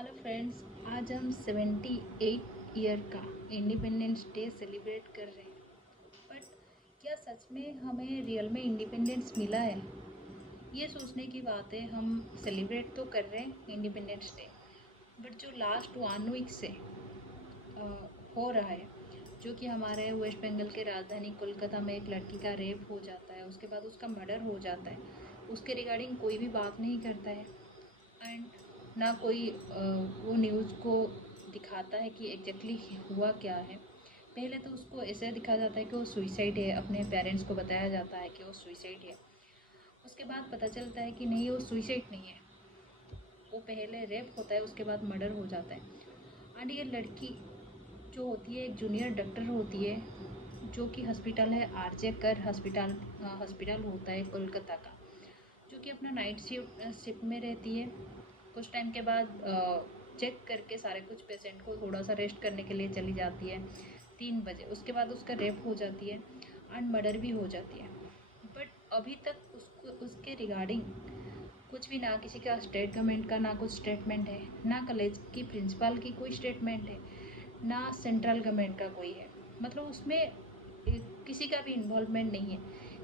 Hello friends, आज हम 78 year का इंडिपेंडेंस डे सेलिब्रेट कर रहे हैं। बट क्या सच में हमें रियल में इंडिपेंडेंस मिला है? ये सोचने की बात है। हम सेलिब्रेट तो कर रहे हैं इंडिपेंडेंस डे, बट जो लास्ट 1 वीक से हो रहा है, जो कि हमारे वेस्ट बंगाल के राजधानी कोलकाता में एक लड़की का रेप हो जाता है, उसके बाद उसका मर्डर हो जाता है, उसके रिगार्डिंग कोई भी बात नहीं करता है। एंड ना कोई वो न्यूज़ को दिखाता है कि एग्जैक्टली हुआ क्या है। पहले तो उसको ऐसे दिखाया जाता है कि वो सुइसाइड है, अपने पेरेंट्स को बताया जाता है कि वो सुइसाइड है। उसके बाद पता चलता है कि नहीं, वो सुइसाइड नहीं है, वो पहले रेप होता है, उसके बाद मर्डर हो जाता है। एंड ये लड़की जो होती है एक जूनियर डॉक्टर होती है, जो कि हॉस्पिटल है आरजे कर हॉस्पिटल हॉस्पिटल होता है कोलकाता का, जो कि अपना नाइट शिफ्ट में रहती है। कुछ टाइम के बाद चेक करके सारे कुछ पेशेंट को थोड़ा सा रेस्ट करने के लिए चली जाती है 3 बजे। उसके बाद उसका रेप हो जाती है एंड मर्डर भी हो जाती है। बट अभी तक उसको उसके रिगार्डिंग कुछ भी, ना किसी का स्टेट गवर्नमेंट का ना कुछ स्टेटमेंट है, ना कॉलेज की प्रिंसिपल की कोई स्टेटमेंट है, ना सेंट्रल गवर्नमेंट का कोई है। मतलब उसमें किसी का भी इन्वॉल्वमेंट नहीं है।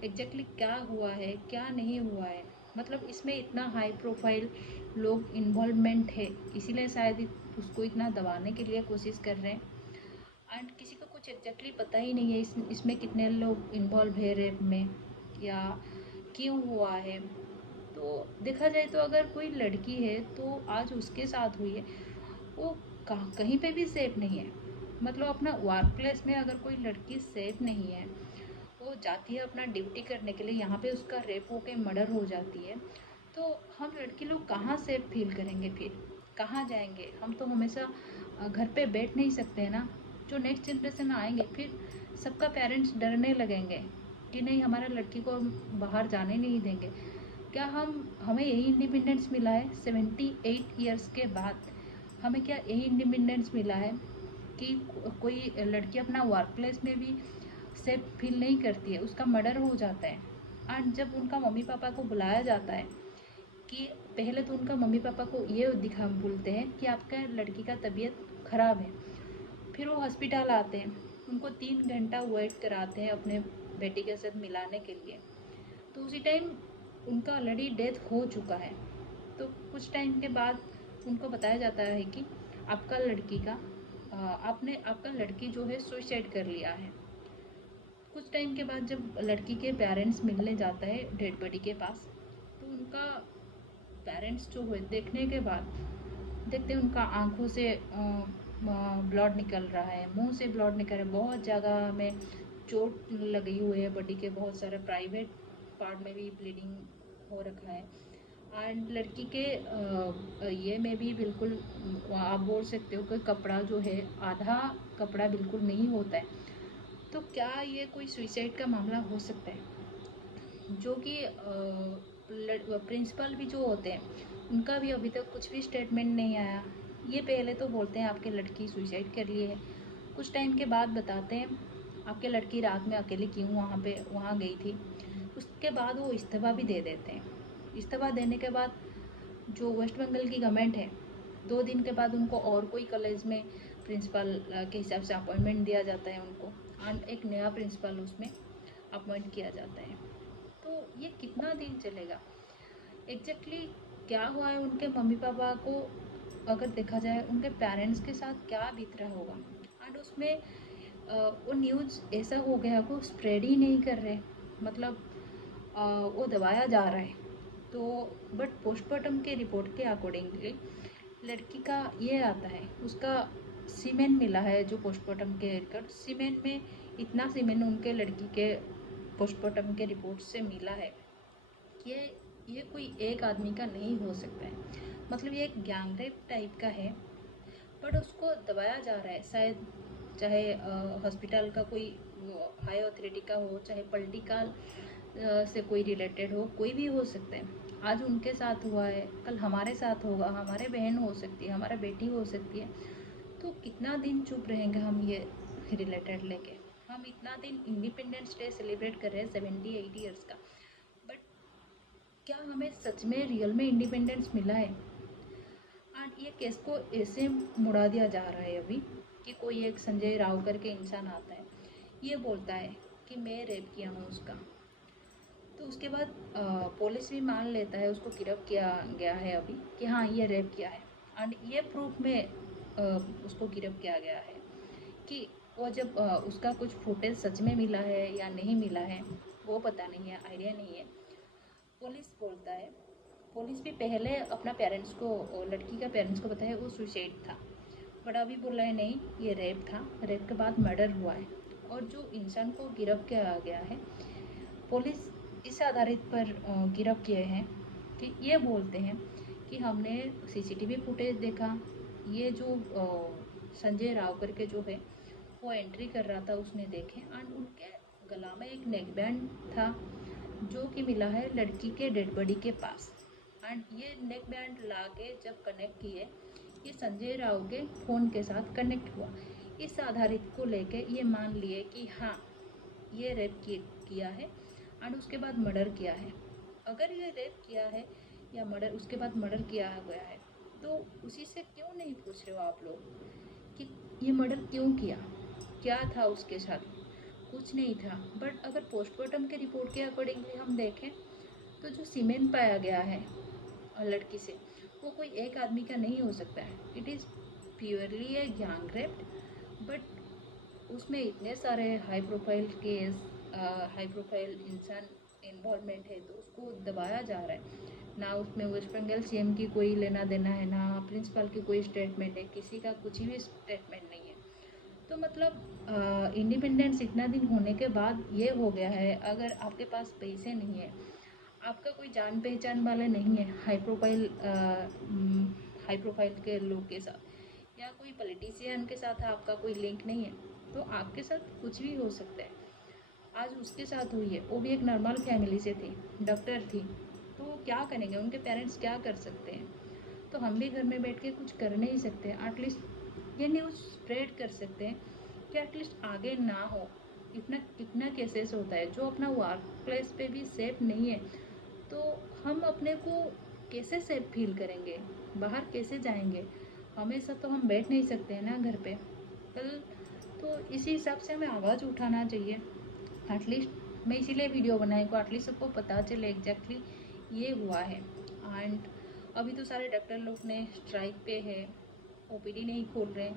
एग्जैक्टली क्या हुआ है क्या नहीं हुआ है, मतलब इसमें इतना हाई प्रोफाइल लोग इन्वॉल्वमेंट है, इसीलिए शायद उसको इतना दबाने के लिए कोशिश कर रहे हैं। एंड किसी को कुछ एग्जैक्टली पता ही नहीं है इसमें कितने लोग इन्वॉल्व है रेप में, या क्यों हुआ है। तो देखा जाए तो अगर कोई लड़की है तो आज उसके साथ हुई है, वो कहीं पे भी सेफ नहीं है। मतलब अपना वर्क प्लेस में अगर कोई लड़की सेफ नहीं है, वो जाती है अपना ड्यूटी करने के लिए, यहाँ पे उसका रेप हो के मर्डर हो जाती है, तो हम लड़की लोग कहाँ सेफ फील करेंगे? फिर कहाँ जाएंगे? हम तो हमेशा घर पे बैठ नहीं सकते हैं ना। जो नेक्स्ट जनरेशन आएंगे फिर सबका पेरेंट्स डरने लगेंगे कि नहीं, हमारा लड़की को हम बाहर जाने नहीं देंगे। क्या हमें यही इंडिपेंडेंस मिला है 78 ईयर्स के बाद? हमें क्या यही इंडिपेंडेंस मिला है कि कोई लड़की अपना वर्क प्लेस में भी सेफ फील नहीं करती है, उसका मर्डर हो जाता है? एंड जब उनका मम्मी पापा को बुलाया जाता है कि पहले तो उनका मम्मी पापा को ये दिखा बोलते हैं कि आपका लड़की का तबीयत ख़राब है, फिर वो हॉस्पिटल आते हैं, उनको 3 घंटा वेट कराते हैं अपने बेटी के साथ मिलाने के लिए। तो उसी टाइम उनका ऑलरेडी डेथ हो चुका है। तो कुछ टाइम के बाद उनको बताया जाता है कि आपका लड़की का आपका लड़की जो है सुसाइड कर लिया है। कुछ टाइम के बाद जब लड़की के पेरेंट्स मिलने जाता है डेड बॉडी के पास, तो उनका पेरेंट्स जो हुए देखने के बाद देखते हैं उनका आंखों से ब्लड निकल रहा है, मुंह से ब्लड निकल रहा है, बहुत जगह में चोट लगी हुई है, बॉडी के बहुत सारे प्राइवेट पार्ट में भी ब्लीडिंग हो रखा है। एंड लड़की के ये में भी बिल्कुल आप बोल सकते हो कि कपड़ा जो है, आधा कपड़ा बिल्कुल नहीं होता है। तो क्या ये कोई सुसाइड का मामला हो सकता है? जो कि प्रिंसिपल भी जो होते हैं, उनका भी अभी तक कुछ भी स्टेटमेंट नहीं आया। ये पहले तो बोलते हैं आपके लड़की सुसाइड कर लिए है, कुछ टाइम के बाद बताते हैं आपके लड़की रात में अकेले क्यों वहाँ गई थी। उसके बाद वो इस्तीफ़ा भी दे देते हैं। इस्तीफ़ा देने के बाद जो वेस्ट बंगाल की गवर्नमेंट है, 2 दिन के बाद उनको और कोई कॉलेज में प्रिंसिपल के हिसाब से अपॉइंटमेंट दिया जाता है उनको, और एक नया प्रिंसिपल उसमें अपॉइंट किया जाता है। तो ये कितना दिन चलेगा? एग्जैक्टली क्या हुआ है उनके मम्मी पापा को? अगर देखा जाए उनके पेरेंट्स के साथ क्या बीत रहा होगा। एंड उसमें वो न्यूज़ ऐसा हो गया वो स्प्रेड ही नहीं कर रहे, मतलब वो दबाया जा रहा है। तो बट पोस्टमार्टम के रिपोर्ट के अकॉर्डिंगली लड़की का ये आता है, उसका सीमेंट मिला है, जो पोस्टमार्टम के रिकॉर्ड सीमेंट में, इतना सीमेंट उनके लड़की के पोस्टमार्टम के रिपोर्ट से मिला है कि ये कोई एक आदमी का नहीं हो सकता है। मतलब ये एक गैंगरेप टाइप का है, बट उसको दबाया जा रहा है। शायद चाहे हॉस्पिटल का कोई हाई अथॉरिटी का हो, चाहे पॉलिटिकल से कोई रिलेटेड हो, कोई भी हो सकता है। आज उनके साथ हुआ है, कल हमारे साथ होगा, हमारे बहन हो सकती है, हमारा बेटी हो सकती है। तो कितना दिन चुप रहेंगे हम ये रिलेटेड लेके? हम इतना दिन इंडिपेंडेंस डे सेलिब्रेट कर रहे हैं 78 ईयर्स का, बट क्या हमें सच में रियल में इंडिपेंडेंस मिला है? एंड ये केस को ऐसे मुड़ा दिया जा रहा है अभी कि कोई एक संजय राव करके इंसान आता है, ये बोलता है कि मैं रेप किया हूँ उसका। तो उसके बाद पुलिस भी मान लेता है, उसको गिरफ्त किया गया है अभी कि हाँ ये रेप किया है। एंड ये प्रूफ में उसको गिरफ्त किया गया है कि वो जब उसका कुछ फुटेज सच में मिला है या नहीं मिला है वो पता नहीं है, आइडिया नहीं है। पुलिस बोलता है, पुलिस भी पहले अपना पेरेंट्स को, लड़की का पेरेंट्स को बताया वो सुसाइड था, बट अभी बोल रहा है नहीं ये रेप था, रेप के बाद मर्डर हुआ है। और जो इंसान को गिरफ्त किया गया है, पुलिस इस आधारित पर गिरफ्त किए हैं कि ये बोलते हैं कि हमने सीसीटीवी फुटेज देखा, ये जो संजय राव करके जो है वो एंट्री कर रहा था उसने देखे, एंड उनके गला में एक नेक बैंड था जो कि मिला है लड़की के डेड बॉडी के पास। एंड ये नेक बैंड ला के जब कनेक्ट किए, ये संजय राव के फ़ोन के साथ कनेक्ट हुआ। इस आधारित को लेके ये मान लिए कि हाँ ये रेप किया है एंड उसके बाद मर्डर किया है। अगर ये रेप किया है या मर्डर उसके बाद मर्डर किया गया है तो उसी से क्यों नहीं पूछ रहे हो आप लोग कि ये मर्डर क्यों किया, क्या था उसके साथ? कुछ नहीं था। बट अगर पोस्टमार्टम के रिपोर्ट के अकॉर्डिंगली हम देखें तो जो सीमेंट पाया गया है लड़की से वो कोई एक आदमी का नहीं हो सकता है। It is purely a gang rape. But उसमें इतने सारे high profile case, high profile इंसान इन्वॉल्वमेंट है तो उसको दबाया जा रहा है ना। उसमें वेस्ट बंगाल सीएम की कोई लेना देना है ना प्रिंसिपल की कोई स्टेटमेंट है, किसी का कुछ भी स्टेटमेंट नहीं है। तो मतलब इंडिपेंडेंस इतना दिन होने के बाद ये हो गया है, अगर आपके पास पैसे नहीं है, आपका कोई जान पहचान वाले नहीं है हाई प्रोफाइल के लोग के साथ या कोई पॉलिटिशियन के साथ आपका कोई लिंक नहीं है, तो आपके साथ कुछ भी हो सकता है। आज उसके साथ हुई है, वो भी एक नॉर्मल फैमिली से थी, डॉक्टर थी, तो क्या करेंगे, उनके पेरेंट्स क्या कर सकते हैं? तो हम भी घर में बैठ के कुछ कर नहीं सकते। एटलीस्ट ये न्यूज़ स्प्रेड कर सकते हैं कि एटलीस्ट आगे ना हो। इतना कितना केसेस होता है जो अपना वर्क प्लेस पे भी सेफ नहीं है, तो हम अपने को कैसे सेफ फील करेंगे, बाहर कैसे जाएंगे? हमेशा तो हम बैठ नहीं सकते हैं ना घर पे। कल तो इसी हिसाब से हमें आवाज़ उठाना चाहिए। एटलीस्ट मैं इसीलिए वीडियो बनाई को एटलीस्ट सबको पता चले एग्जैक्टली ये हुआ है। एंड अभी तो सारे डॉक्टर लोग ने स्ट्राइक पे है, ओपीडी नहीं खोल रहे,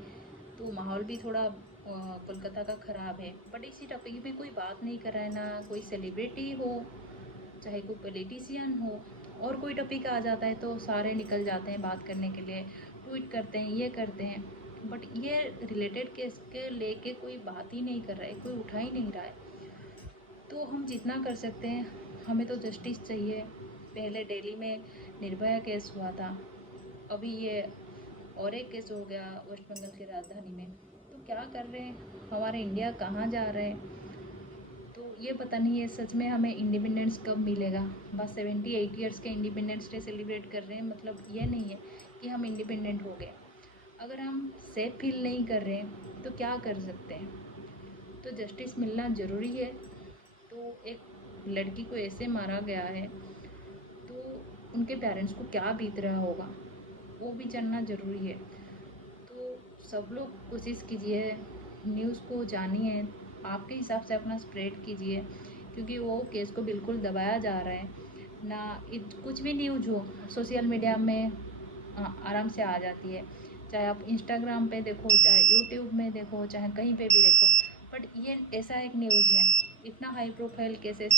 तो माहौल भी थोड़ा कोलकाता का ख़राब है। बट इसी टॉपिक पे कोई बात नहीं कर रहा है, ना कोई सेलिब्रिटी हो चाहे कोई पॉलिटिशियन हो, और कोई टॉपिक आ जाता है तो सारे निकल जाते हैं बात करने के लिए, ट्वीट करते हैं, ये करते हैं। बट ये रिलेटेड केस के लेके कोई बात ही नहीं कर रहा है, कोई उठा ही नहीं रहा है। तो हम जितना कर सकते हैं, हमें तो जस्टिस चाहिए। पहले दिल्ली में निर्भया केस हुआ था, अभी ये और एक केस हो गया वेस्ट बंगाल की राजधानी में। तो क्या कर रहे हैं, हमारे इंडिया कहाँ जा रहे हैं? तो ये पता नहीं है सच में हमें इंडिपेंडेंस कब मिलेगा। बस 78 ईयर्स के इंडिपेंडेंस डे सेलिब्रेट कर रहे हैं, मतलब ये नहीं है कि हम इंडिपेंडेंट हो गए। अगर हम सेफ फील नहीं कर रहे हैं तो क्या कर सकते हैं? तो जस्टिस मिलना ज़रूरी है। तो एक लड़की को ऐसे मारा गया है तो उनके पेरेंट्स को क्या बीत रहा होगा वो भी जानना ज़रूरी है। तो सब लोग कोशिश कीजिए, न्यूज़ को जानिए, आपके हिसाब से अपना स्प्रेड कीजिए, क्योंकि वो केस को बिल्कुल दबाया जा रहा है ना। कुछ भी न्यूज़ हो सोशल मीडिया में आराम से आ जाती है, चाहे आप इंस्टाग्राम पे देखो, चाहे यूट्यूब में देखो, चाहे कहीं पे भी देखो। बट ये ऐसा एक न्यूज़ है, इतना high profile cases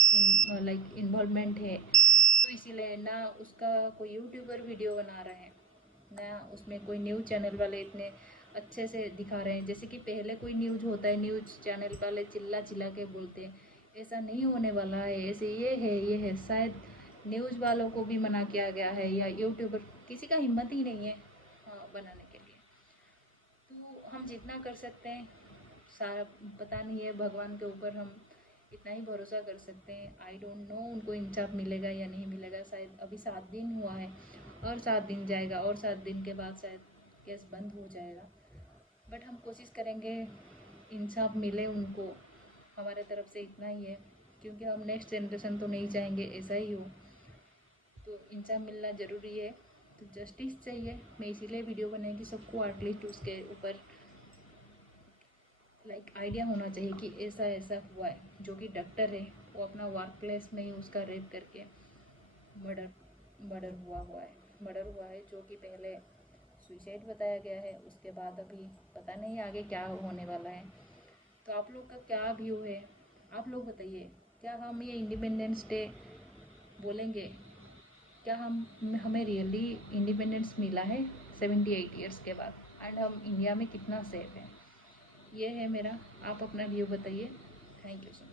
like involvement है, तो इसीलिए ना उसका कोई यूट्यूबर वीडियो बना रहा है ना उसमें कोई न्यूज़ चैनल वाले इतने अच्छे से दिखा रहे हैं। जैसे कि पहले कोई न्यूज़ होता है, न्यूज़ चैनल वाले चिल्ला चिल्ला के बोलते हैं ऐसा नहीं होने वाला है, ऐसे ये है। शायद न्यूज़ वालों को भी मना किया गया है या यूट्यूबर, किसी का हिम्मत ही नहीं है बनाने के लिए। तो हम जितना कर सकते हैं, सारा पता नहीं है, भगवान के ऊपर हम इतना ही भरोसा कर सकते हैं। आई डोंट नो उनको इंसाफ मिलेगा या नहीं मिलेगा। शायद अभी 7 दिन हुआ है और 7 दिन जाएगा और 7 दिन के बाद शायद केस बंद हो जाएगा। बट हम कोशिश करेंगे इंसाफ मिले उनको, हमारे तरफ से इतना ही है, क्योंकि हम नेक्स्ट जनरेशन तो नहीं चाहेंगे ऐसा ही हो। तो इंसाफ मिलना ज़रूरी है। तो जस्टिस चाहिए। मैं इसीलिए वीडियो बनाई कि सबको एटलीस्ट उसके ऊपर आइडिया होना चाहिए कि ऐसा ऐसा हुआ है। जो कि डॉक्टर है वो अपना वर्क प्लेस में ही उसका रेप करके मर्डर मर्डर हुआ है, जो कि पहले सुसाइड बताया गया है, उसके बाद अभी पता नहीं आगे क्या होने वाला है। तो आप लोग का क्या व्यू है, आप लोग बताइए। क्या हम ये इंडिपेंडेंस डे बोलेंगे, क्या हमें रियली इंडिपेंडेंस मिला है 78 ईयर्स के बाद, एंड हम इंडिया में कितना सेफ हैं? ये है मेरा, आप अपना व्यू बताइए। Thank you so much.